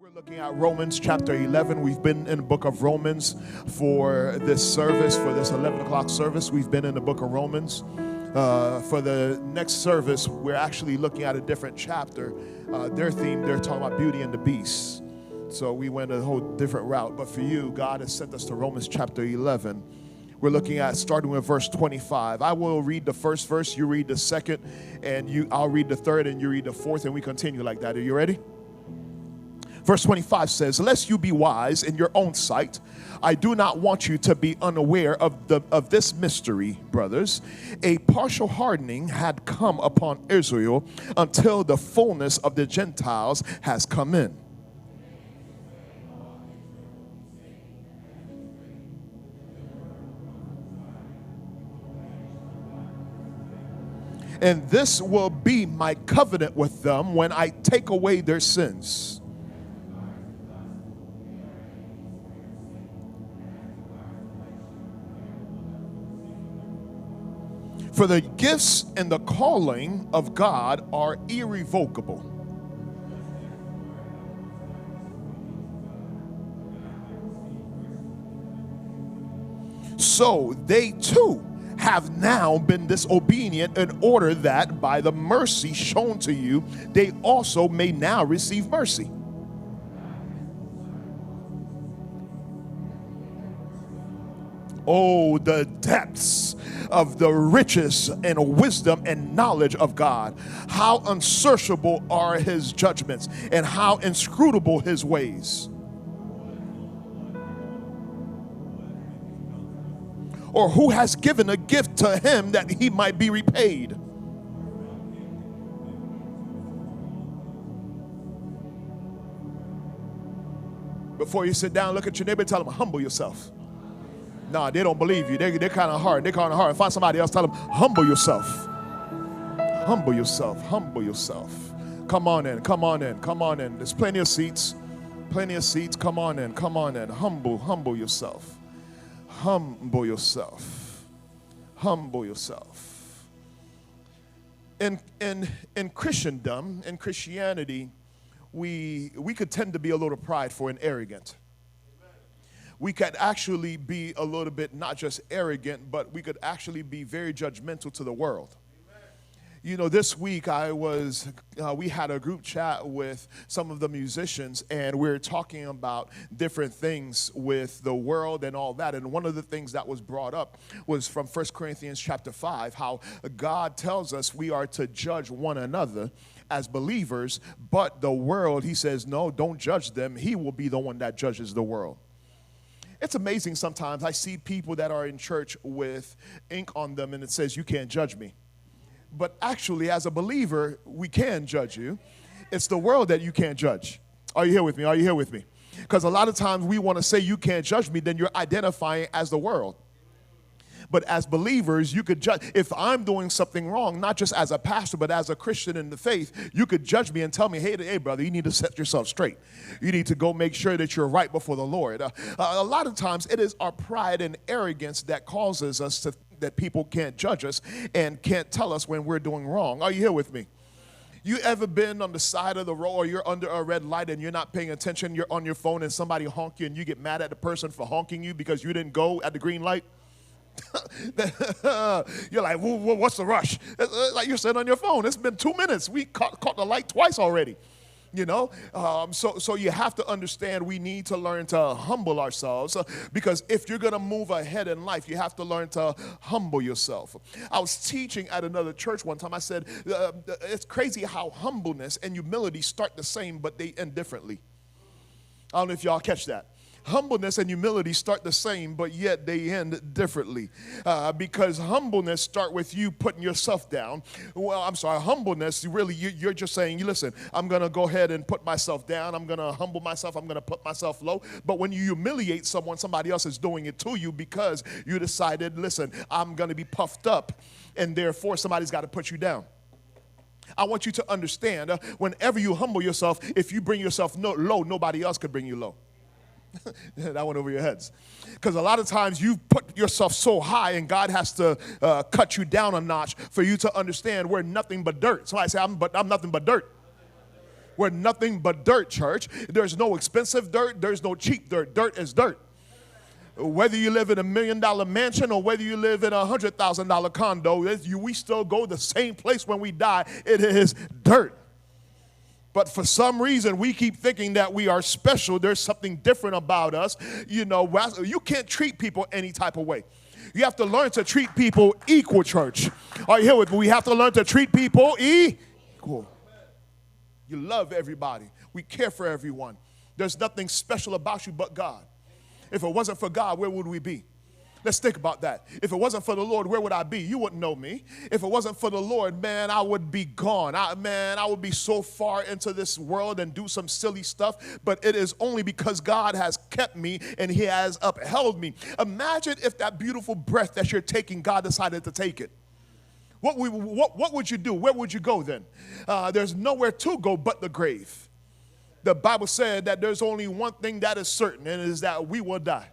We're looking at Romans chapter 11. We've been in the book of Romans for this service, for this 11 o'clock service. We've been in the book of Romans. For the next service, we're actually looking at a different chapter. Their theme, they're talking about Beauty and the Beast. So we went a whole different route. But for you, God has sent us to Romans chapter 11. We're looking at starting with verse 25. I will read the first verse, you read the second, and I'll read the third, and you read the fourth, and we continue like that. Are you ready? Verse 25 says, "Lest you be wise in your own sight, I do not want you to be unaware of this mystery, brothers. A partial hardening had come upon Israel until the fullness of the Gentiles has come in. And this will be my covenant with them when I take away their sins. For the gifts and the calling of God are irrevocable. So they too have now been disobedient in order that by the mercy shown to you, they also may now receive mercy. Oh, the depths of the riches and wisdom and knowledge of God. How unsearchable are his judgments and how inscrutable his ways. Or who has given a gift to him that he might be repaid? Before you sit down, look at your neighbor and tell them, humble yourself. No, they don't believe you. They're kind of hard. They're kind of hard. Find somebody else. Tell them, humble yourself. Humble yourself. Humble yourself. Come on in. Come on in. Come on in. There's plenty of seats. Plenty of seats. Come on in. Come on in. Humble yourself. Humble yourself. Humble yourself. In Christendom, in Christianity, we could tend to be a little prideful and arrogant. We could actually be a little bit not just arrogant, but we could actually be very judgmental to the world. Amen. You know, this week we had a group chat with some of the musicians, and we were talking about different things with the world and all that. And one of the things that was brought up was from 1 Corinthians chapter 5, how God tells us we are to judge one another as believers, but the world, he says, no, don't judge them. He will be the one that judges the world. It's amazing sometimes. I see people that are in church with ink on them and it says, you can't judge me. But actually, as a believer, we can judge you. It's the world that you can't judge. Are you here with me? Are you here with me? Because a lot of times we want to say you can't judge me, then you're identifying as the world. But as believers, you could judge. If I'm doing something wrong, not just as a pastor, but as a Christian in the faith, you could judge me and tell me, hey, brother, you need to set yourself straight. You need to go make sure that you're right before the Lord. A lot of times it is our pride and arrogance that causes us to think that people can't judge us and can't tell us when we're doing wrong. Are you here with me? You ever been on the side of the road or you're under a red light and you're not paying attention, you're on your phone and somebody honk you and you get mad at the person for honking you because you didn't go at the green light? You're like, what's the rush? Like you're sitting on your phone. It's been 2 minutes. We caught the light twice already. You know, so you have to understand we need to learn to humble ourselves because if you're going to move ahead in life, you have to learn to humble yourself. I was teaching at another church one time. I said, it's crazy how humbleness and humility start the same, but they end differently. I don't know if y'all catch that. Humbleness and humility start the same, but yet they end differently. Because humbleness start with you putting yourself down. Well, I'm sorry, humbleness, you're just saying, listen, I'm going to go ahead and put myself down. I'm going to humble myself. I'm going to put myself low. But when you humiliate someone, somebody else is doing it to you because you decided, listen, I'm going to be puffed up, and therefore somebody's got to put you down. I want you to understand, whenever you humble yourself, if you bring yourself low, nobody else could bring you low. That went over your heads. Because a lot of times you put yourself so high and God has to cut you down a notch for you to understand we're nothing but dirt. So I say, I'm nothing but dirt. We're nothing but dirt, church. There's no expensive dirt. There's no cheap dirt. Dirt is dirt. Whether you live in $1 million mansion or whether you live in a $100,000 condo, we still go the same place when we die. It is dirt. But for some reason, we keep thinking that we are special. There's something different about us. You know, you can't treat people any type of way. You have to learn to treat people equal, church. Are you here with me? We have to learn to treat people equal. You love everybody. We care for everyone. There's nothing special about you but God. If it wasn't for God, where would we be? Let's think about that. If it wasn't for the Lord, where would I be? You wouldn't know me. If it wasn't for the Lord, man, I would be gone. I would be so far into this world and do some silly stuff. But it is only because God has kept me and he has upheld me. Imagine if that beautiful breath that you're taking, God decided to take it. What would you do? Where would you go then? There's nowhere to go but the grave. The Bible said that there's only one thing that is certain, and it is that we will die.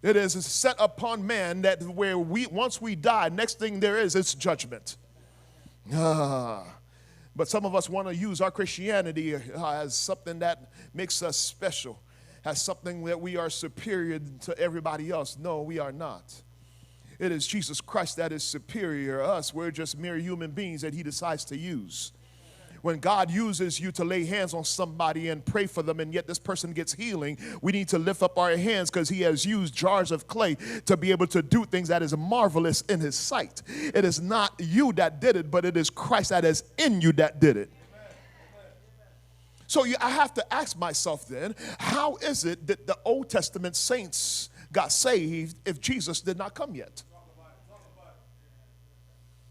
It is set upon man that once we die, next thing there is judgment. But some of us want to use our Christianity as something that makes us special, as something that we are superior to everybody else. No, we are not. It is Jesus Christ that is superior to us. We're just mere human beings that he decides to use. When God uses you to lay hands on somebody and pray for them, and yet this person gets healing, we need to lift up our hands because he has used jars of clay to be able to do things that is marvelous in his sight. It is not you that did it, but it is Christ that is in you that did it. So I have to ask myself then, how is it that the Old Testament saints got saved if Jesus did not come yet?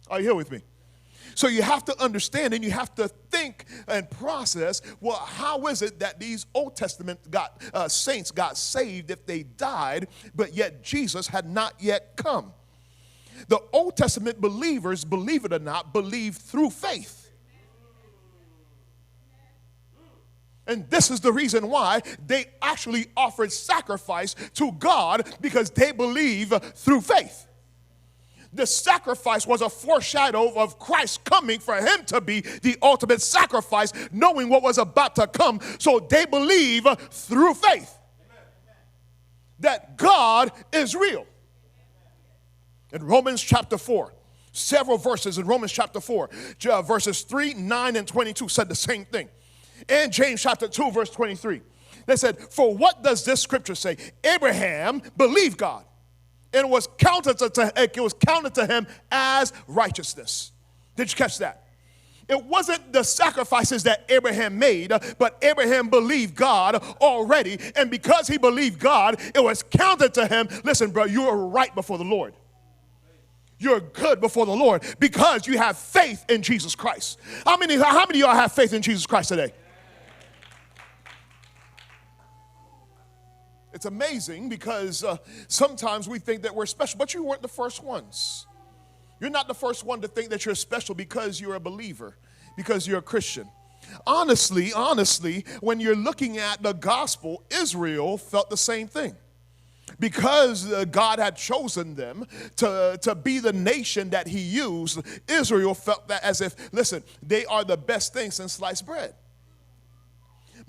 Are you here with me? So you have to understand and you have to think and process, well, how is it that these Old Testament saints got saved if they died, but yet Jesus had not yet come? The Old Testament believers, believe it or not, believed through faith. And this is the reason why they actually offered sacrifice to God, because they believe through faith. The sacrifice was a foreshadow of Christ coming for him to be the ultimate sacrifice, knowing what was about to come. So they believe through faith that God is real. In Romans chapter 4, several verses in Romans chapter 4, verses 3, 9, and 22 said the same thing. And James chapter 2, verse 23. They said, for what does this scripture say? Abraham believed God, and it was counted to him as righteousness. Did you catch that? It wasn't the sacrifices that Abraham made, but Abraham believed God already. And because he believed God, it was counted to him. Listen, bro, you are right before the Lord. You're good before the Lord because you have faith in Jesus Christ. How many of y'all have faith in Jesus Christ today? It's amazing because sometimes we think that we're special, but you weren't the first ones. You're not the first one to think that you're special because you're a believer, because you're a Christian. Honestly, when you're looking at the gospel, Israel felt the same thing. Because God had chosen them to be the nation that he used, Israel felt that as if, listen, they are the best thing since sliced bread.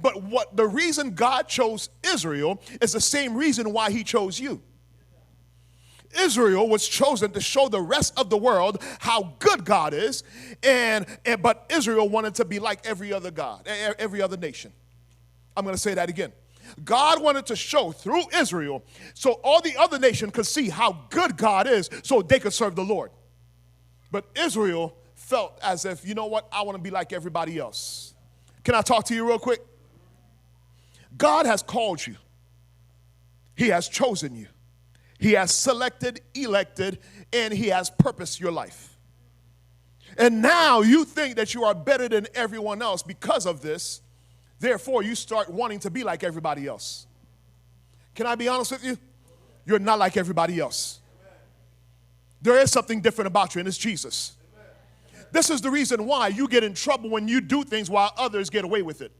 But the reason God chose Israel is the same reason why he chose you. Israel was chosen to show the rest of the world how good God is, but Israel wanted to be like every other God, every other nation. I'm going to say that again. God wanted to show through Israel so all the other nations could see how good God is so they could serve the Lord. But Israel felt as if, you know what, I want to be like everybody else. Can I talk to you real quick? God has called you. He has chosen you. He has selected, elected, and he has purposed your life. And now you think that you are better than everyone else because of this. Therefore, you start wanting to be like everybody else. Can I be honest with you? You're not like everybody else. There is something different about you, and it's Jesus. This is the reason why you get in trouble when you do things while others get away with it.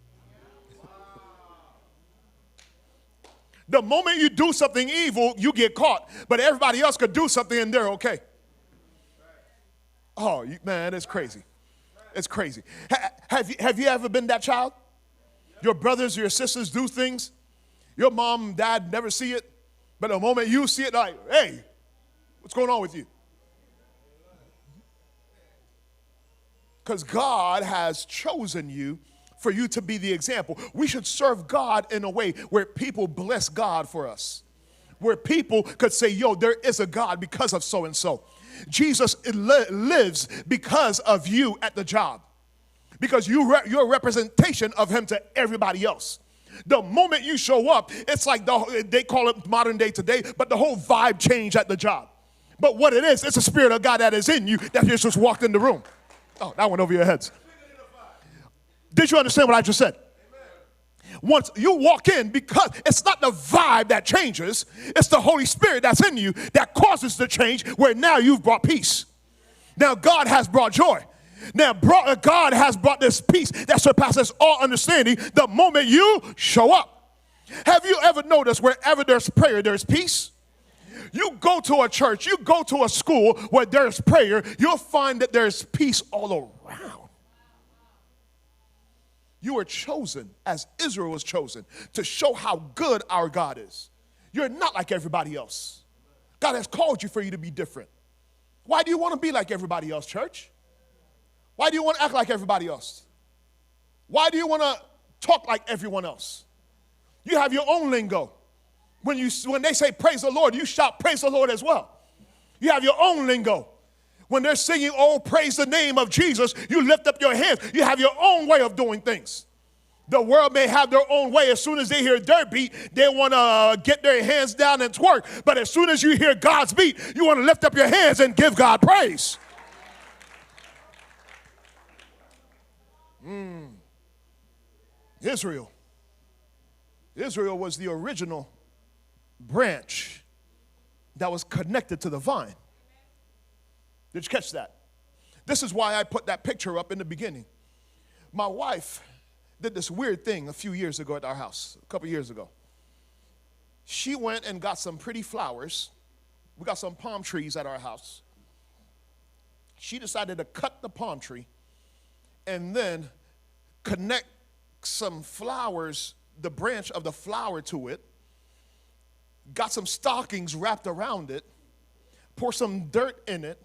The moment you do something evil, you get caught. But everybody else could do something and they're okay. Oh, man, it's crazy. It's crazy. Have you ever been that child? Your brothers or your sisters do things. Your mom and dad never see it. But the moment you see it, like, hey, what's going on with you? Because God has chosen you for you to be the example. We should serve God in a way where people bless God for us. Where people could say, yo, there is a God because of so and so. Jesus lives because of you at the job. Because you're a representation of him to everybody else. The moment you show up, it's like they call it modern day today, but the whole vibe changed at the job. But what it is, it's the Spirit of God that is in you that just walked in the room. Oh, that went over your heads. Did you understand what I just said? Once you walk in, because it's not the vibe that changes, it's the Holy Spirit that's in you that causes the change, where now you've brought peace. Now God has brought joy. Now God has brought this peace that surpasses all understanding the moment you show up. Have you ever noticed wherever there's prayer, there's peace? You go to a church, you go to a school where there's prayer, you'll find that there's peace all around. You were chosen, as Israel was chosen, to show how good our God is. You're not like everybody else. God has called you for you to be different. Why do you want to be like everybody else, church? Why do you want to act like everybody else? Why do you want to talk like everyone else? You have your own lingo. When they say praise the Lord, you shout praise the Lord as well. You have your own lingo. When they're singing, oh, praise the name of Jesus, you lift up your hands. You have your own way of doing things. The world may have their own way. As soon as they hear their beat, they want to get their hands down and twerk. But as soon as you hear God's beat, you want to lift up your hands and give God praise. Israel was the original branch that was connected to the vine. Did you catch that? This is why I put that picture up in the beginning. My wife did this weird thing a few years ago at our house, a couple years ago. She went and got some pretty flowers. We got some palm trees at our house. She decided to cut the palm tree and then connect some flowers, the branch of the flower to it, got some stockings wrapped around it, pour some dirt in it,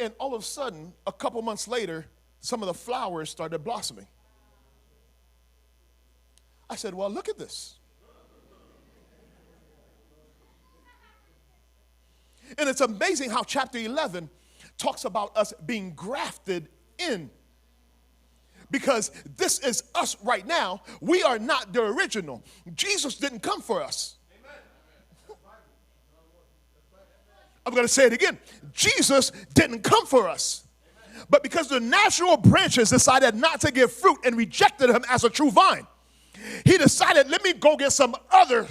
and all of a sudden, a couple months later, some of the flowers started blossoming. I said, well, look at this. And it's amazing how chapter 11 talks about us being grafted in. Because this is us right now. We are not the original. Jesus didn't come for us. I'm going to say it again. Jesus didn't come for us. But because the natural branches decided not to give fruit and rejected him as a true vine, he decided, let me go get some other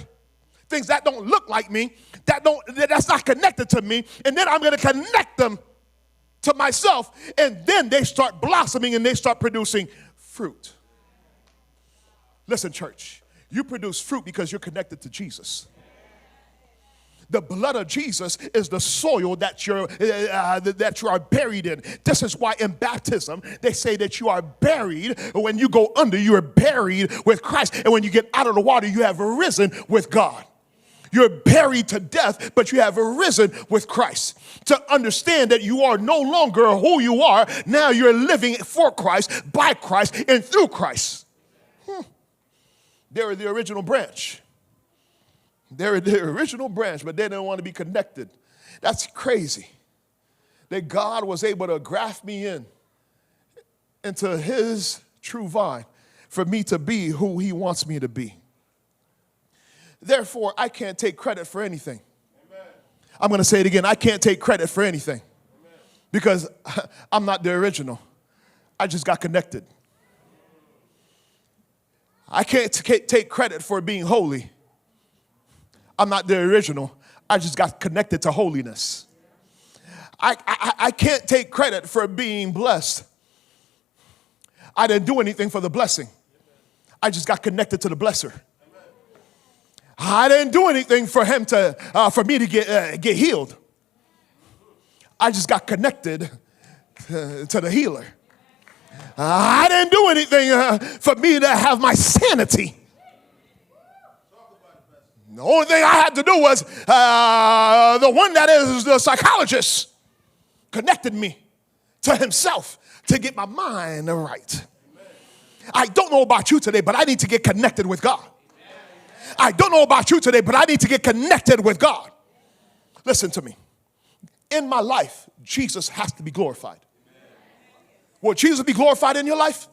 things that don't look like me, that's not connected to me, and then I'm going to connect them to myself, and then they start blossoming and they start producing fruit. Listen, church, you produce fruit because you're connected to Jesus. The blood of Jesus is the soil that you are buried in. This is why in baptism, they say that you are buried. When you go under, you are buried with Christ. And when you get out of the water, you have risen with God. You're buried to death, but you have risen with Christ. To understand that you are no longer who you are. Now you're living for Christ, by Christ, and through Christ. They were the original branch. They're the original branch, but they didn't want to be connected. That's crazy. That God was able to graft me into his true vine for me to be who he wants me to be. Therefore, I can't take credit for anything. Amen. I'm going to say it again. I can't take credit for anything. Amen. Because I'm not the original. I just got connected. I can't take credit for being holy. I'm not the original. I just got connected to holiness. I can't take credit for being blessed. I didn't do anything for the blessing. I just got connected to the blesser. I didn't do anything for him for me to get healed. I just got connected to the healer. I didn't do anything for me to have my sanity. The only thing I had to do was the one that is the psychologist connected me to himself to get my mind right. I don't know about you today, but I need to get connected with God. I don't know about you today, but I need to get connected with God. Listen to me. In my life, Jesus has to be glorified. Will Jesus be glorified in your life?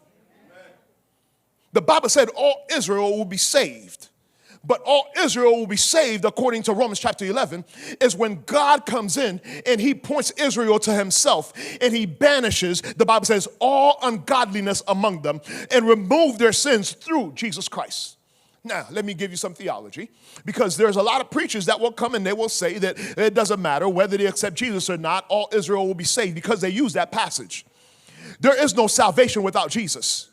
The Bible said all Israel will be saved. But all Israel will be saved, according to Romans chapter 11, is when God comes in and he points Israel to himself and he banishes, the Bible says, all ungodliness among them and remove their sins through Jesus Christ. Now, let me give you some theology, because there's a lot of preachers that will come and they will say that it doesn't matter whether they accept Jesus or not, all Israel will be saved, because they use that passage. There is no salvation without Jesus.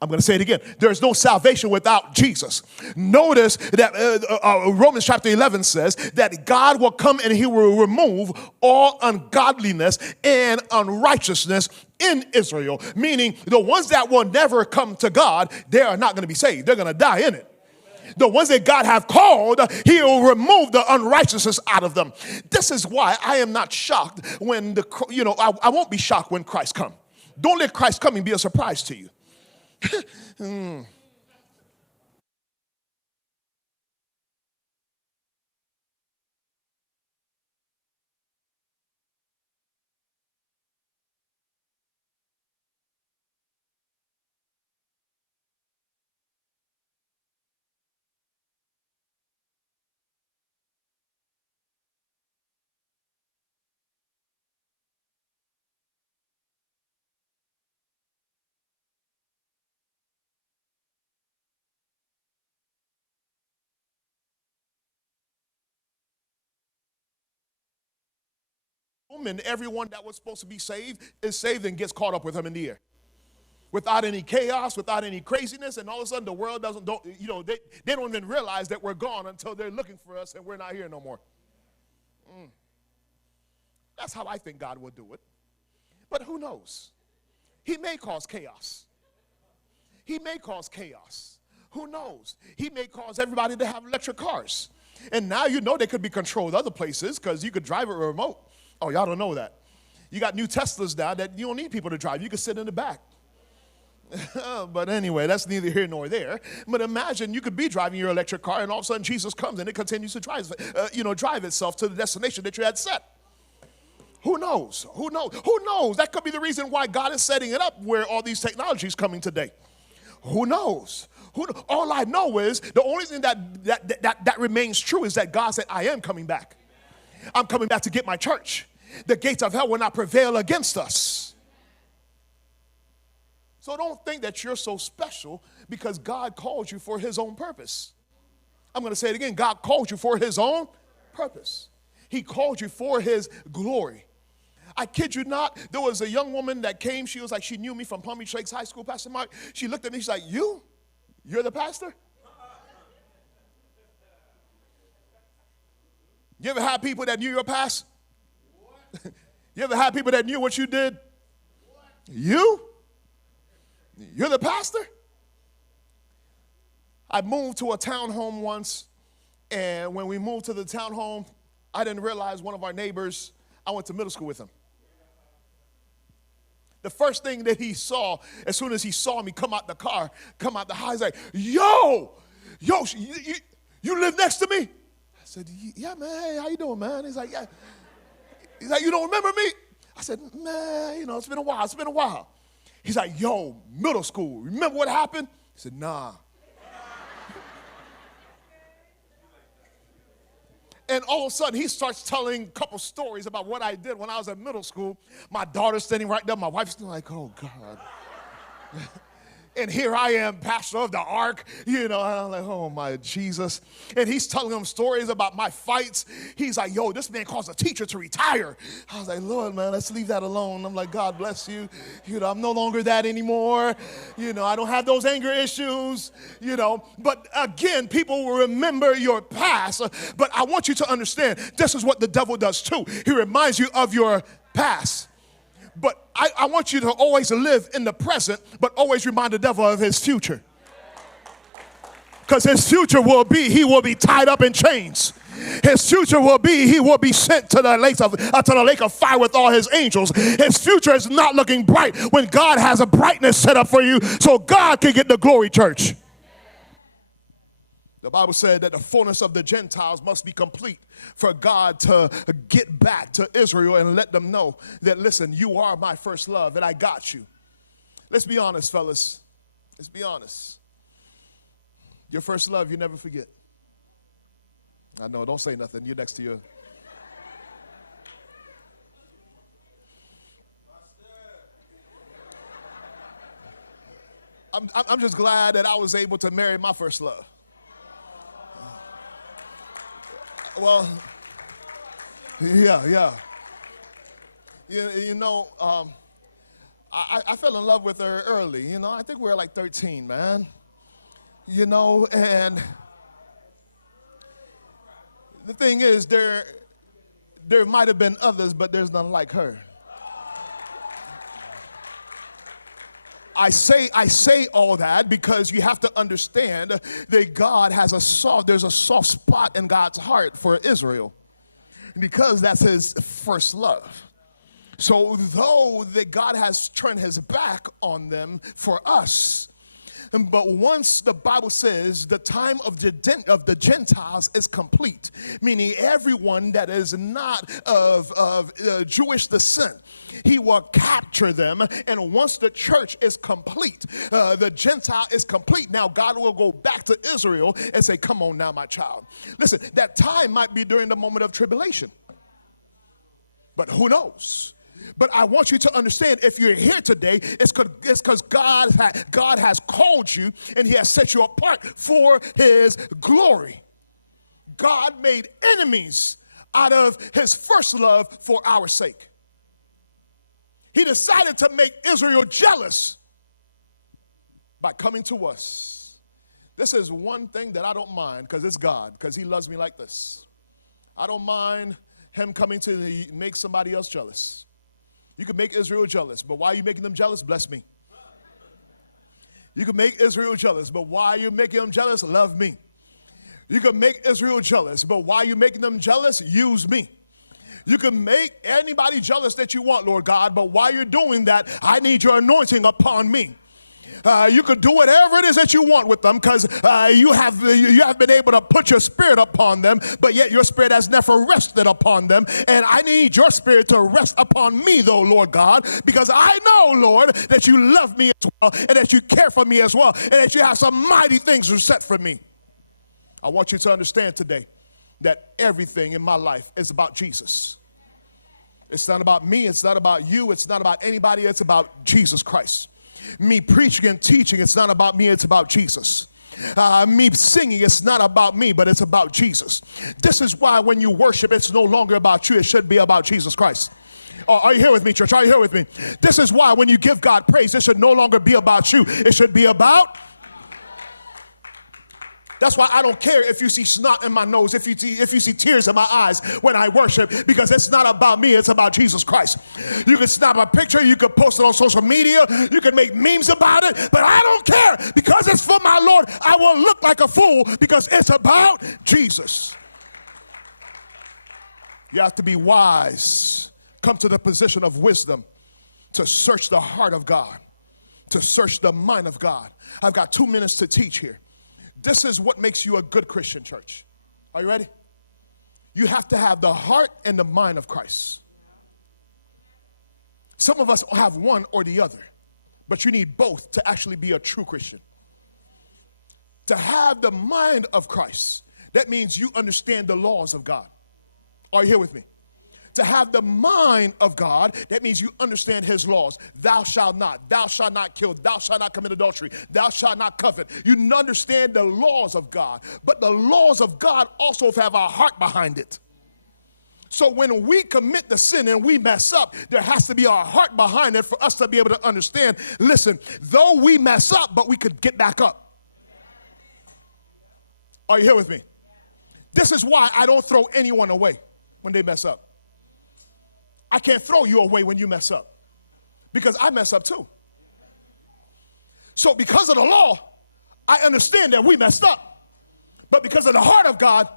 I'm going to say it again. There's no salvation without Jesus. Notice that Romans chapter 11 says that God will come and he will remove all ungodliness and unrighteousness in Israel, meaning the ones that will never come to God, they are not going to be saved. They're going to die in it. The ones that God have called, he will remove the unrighteousness out of them. This is why I am not shocked when I won't be shocked when Christ comes. Don't let Christ come and be a surprise to you. And everyone that was supposed to be saved is saved and gets caught up with him in the air. Without any chaos, without any craziness, and all of a sudden the world they don't even realize that we're gone until they're looking for us and we're not here no more. That's how I think God will do it. But who knows? He may cause chaos. He may cause chaos. Who knows? He may cause everybody to have electric cars. And now they could be controlled other places because you could drive it remote. Oh, y'all don't know that. You got new Teslas now that you don't need people to drive. You can sit in the back. But anyway, that's neither here nor there. But imagine you could be driving your electric car and all of a sudden Jesus comes and it continues to drive itself to the destination that you had set. Who knows? Who knows? Who knows? That could be the reason why God is setting it up where all these technologies coming today. Who knows? All I know is the only thing that remains true is that God said, I am coming back. I'm coming back to get my church. The gates of hell will not prevail against us. So don't think that you're so special because God called you for his own purpose. I'm going to say it again. God called you for his own purpose. He called you for his glory. I kid you not, there was a young woman that came. She was like, she knew me from Palm Beach Lakes High School, Pastor Mark. She looked at me, she's like, you're the pastor? You ever had people that knew your past? You ever had people that knew what you did? You're the pastor? I moved to a townhome once, and when we moved to the townhome, I didn't realize one of our neighbors, I went to middle school with him. The first thing that he saw, as soon as he saw me come out the house, he's like, yo, you live next to me? I said, yeah, man, hey, how you doing, man? He's like, yeah. He's like, you don't remember me? I said, man, it's been a while. He's like, yo, middle school, remember what happened? He said, nah. And all of a sudden, he starts telling a couple stories about what I did when I was at middle school. My daughter's standing right there. My wife's still like, oh, God. And here I am, pastor of the ark, and I'm like, oh, my Jesus. And he's telling them stories about my fights. He's like, yo, this man caused a teacher to retire. I was like, Lord, man, let's leave that alone. I'm like, God bless you. I'm no longer that anymore. I don't have those anger issues, But again, people will remember your past. But I want you to understand, this is what the devil does too. He reminds you of your past. But I want you to always live in the present, but always remind the devil of his future. Because his future will be, he will be tied up in chains. His future will be, he will be sent to the lake of fire with all his angels. His future is not looking bright when God has a brightness set up for you so God can get the glory, church. The Bible said that the fullness of the Gentiles must be complete for God to get back to Israel and let them know that, listen, you are my first love and I got you. Let's be honest, fellas. Let's be honest. Your first love, you never forget. I know, don't say nothing. You're next to your... I'm just glad that I was able to marry my first love. Well, yeah. You know, I fell in love with her early. You know, I think we were like 13, man. You know, and the thing is, there might have been others, but there's none like her. I say all that because you have to understand that God has there's a soft spot in God's heart for Israel because that's his first love. So though that God has turned his back on them for us, but once the Bible says the time of the Gentiles is complete, meaning everyone that is not of Jewish descent, he will capture them. And once the church is complete, the Gentile is complete, now God will go back to Israel and say, come on now, my child. Listen, that time might be during the moment of tribulation, but who knows? But I want you to understand, if you're here today, it's because God has called you and he has set you apart for his glory. God made enemies out of his first love for our sake. He decided to make Israel jealous by coming to us. This is one thing that I don't mind because it's God, because he loves me like this. I don't mind him coming to make somebody else jealous. You can make Israel jealous, but why are you making them jealous? Bless me. You can make Israel jealous, but why are you making them jealous? Love me. You can make Israel jealous, but why are you making them jealous? Use me. You can make anybody jealous that you want, Lord God, but while you're doing that, I need your anointing upon me. You could do whatever it is that you want with them because you have been able to put your spirit upon them, but yet your spirit has never rested upon them. And I need your spirit to rest upon me, though, Lord God, because I know, Lord, that you love me as well and that you care for me as well and that you have some mighty things set for me. I want you to understand today that everything in my life is about Jesus. It's not about me. It's not about you. It's not about anybody. It's about Jesus Christ. Me preaching and teaching, it's not about me, it's about Jesus. Me singing, it's not about me, but it's about Jesus. This is why when you worship, it's no longer about you, it should be about Jesus Christ. Are you here with me, church? Are you here with me? This is why when you give God praise, it should no longer be about you, it should be about. That's why I don't care if you see snot in my nose, if you see tears in my eyes when I worship, because it's not about me, it's about Jesus Christ. You can snap a picture, you can post it on social media, you can make memes about it, but I don't care because it's for my Lord. I will look like a fool because it's about Jesus. You have to be wise. Come to the position of wisdom to search the heart of God, to search the mind of God. I've got 2 minutes to teach here. This is what makes you a good Christian, church. Are you ready? You have to have the heart and the mind of Christ. Some of us have one or the other, but you need both to actually be a true Christian. To have the mind of Christ, that means you understand the laws of God. Are you here with me? To have the mind of God, that means you understand his laws. Thou shalt not kill, thou shalt not commit adultery, thou shalt not covet. You understand the laws of God, but the laws of God also have a heart behind it. So when we commit the sin and we mess up, there has to be a heart behind it for us to be able to understand, listen, though we mess up, but we could get back up. Are you here with me? This is why I don't throw anyone away when they mess up. I can't throw you away when you mess up. because I mess up too. So because of the law, I understand that we messed up. But because of the heart of God,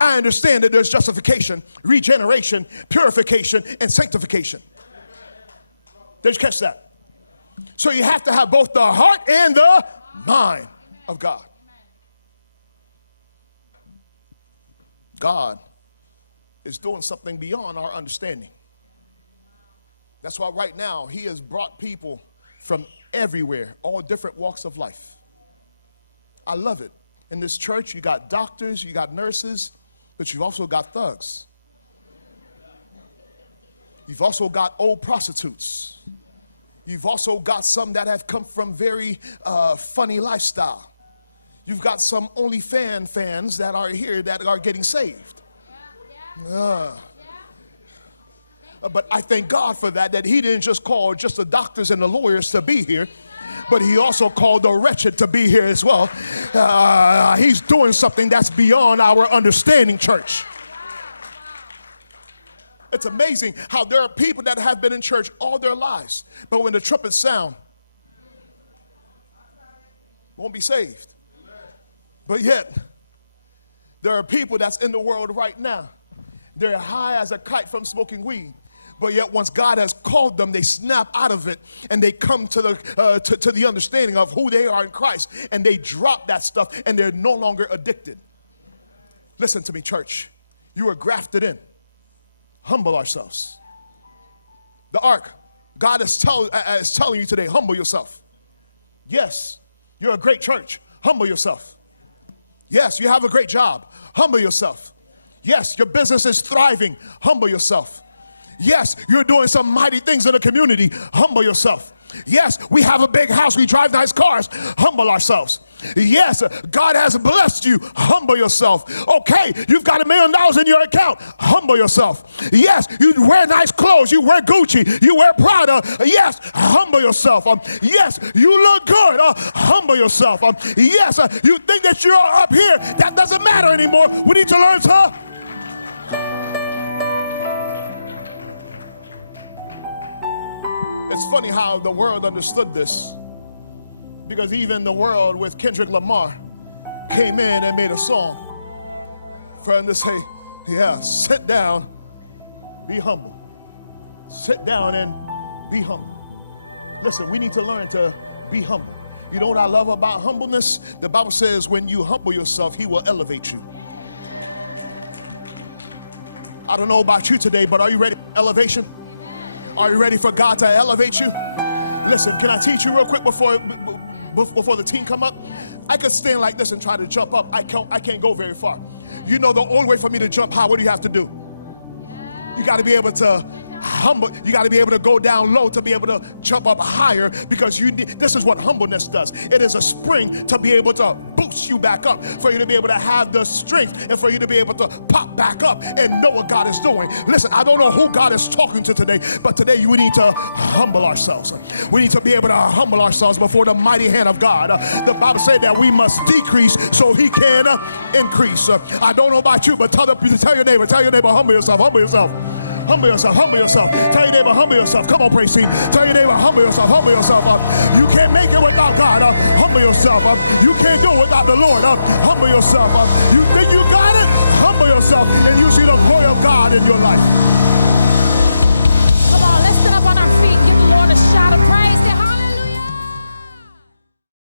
I understand that there's justification, regeneration, purification, and sanctification. Did you catch that? So you have to have both the heart and the mind of God. God is doing something beyond our understanding. That's why right now he has brought people from everywhere, all different walks of life. I love it. In this church, you got doctors, you got nurses, but you've also got thugs. You've also got old prostitutes. You've also got some that have come from very funny lifestyle. You've got some OnlyFans fans that are here that are getting saved. But I thank God for that he didn't just call just the doctors and the lawyers to be here, but he also called the wretched to be here as well. He's doing something that's beyond our understanding, church. It's amazing how there are people that have been in church all their lives, but when the trumpets sound, won't be saved. But yet, there are people that's in the world right now. They're high as a kite from smoking weed. But yet once God has called them, they snap out of it and they come to the understanding of who they are in Christ, and they drop that stuff and they're no longer addicted. Listen to me, church. You are grafted in. Humble ourselves. The ark, God is telling you today, humble yourself. Yes, you're a great church. Humble yourself. Yes, you have a great job. Humble yourself. Yes, your business is thriving. Humble yourself. Yes, you're doing some mighty things in the community. Humble yourself. Yes, we have a big house. We drive nice cars. Humble ourselves. Yes, God has blessed you. Humble yourself. Okay, you've got $1 million in your account. Humble yourself. Yes, you wear nice clothes. You wear Gucci. You wear Prada. Yes, humble yourself. Yes, you look good. Humble yourself. Yes, you think that you're up here. That doesn't matter anymore. We need to learn to. It's funny how the world understood this, because even the world with Kendrick Lamar came in and made a song for him to say, yeah, sit down, be humble. Sit down and be humble. Listen, we need to learn to be humble. You know what I love about humbleness? The Bible says when you humble yourself, he will elevate you. I don't know about you today, but are you ready for elevation? Are you ready for God to elevate you? Listen, can I teach you real quick before the team come up? I could stand like this and try to jump up. I can't go very far. You know the only way for me to jump high, what do you have to do? You got to be able to humble. You got to be able to go down low to be able to jump up higher, because this is what humbleness does. It is a spring to be able to boost you back up, for you to be able to have the strength and for you to be able to pop back up and know what God is doing. Listen, I don't know who God is talking to today, but today we need to humble ourselves. We need to be able to humble ourselves before the mighty hand of God. The Bible said that we must decrease so he can increase. I don't know about you, but tell your neighbor, humble yourself, humble yourself. Humble yourself, humble yourself. Tell your neighbor, humble yourself. Come on, praise team. Tell your neighbor, humble yourself, humble yourself. You can't make it without God. Humble yourself. You can't do it without the Lord. Humble yourself. You think you got it? Humble yourself, and you see the glory of God in your life.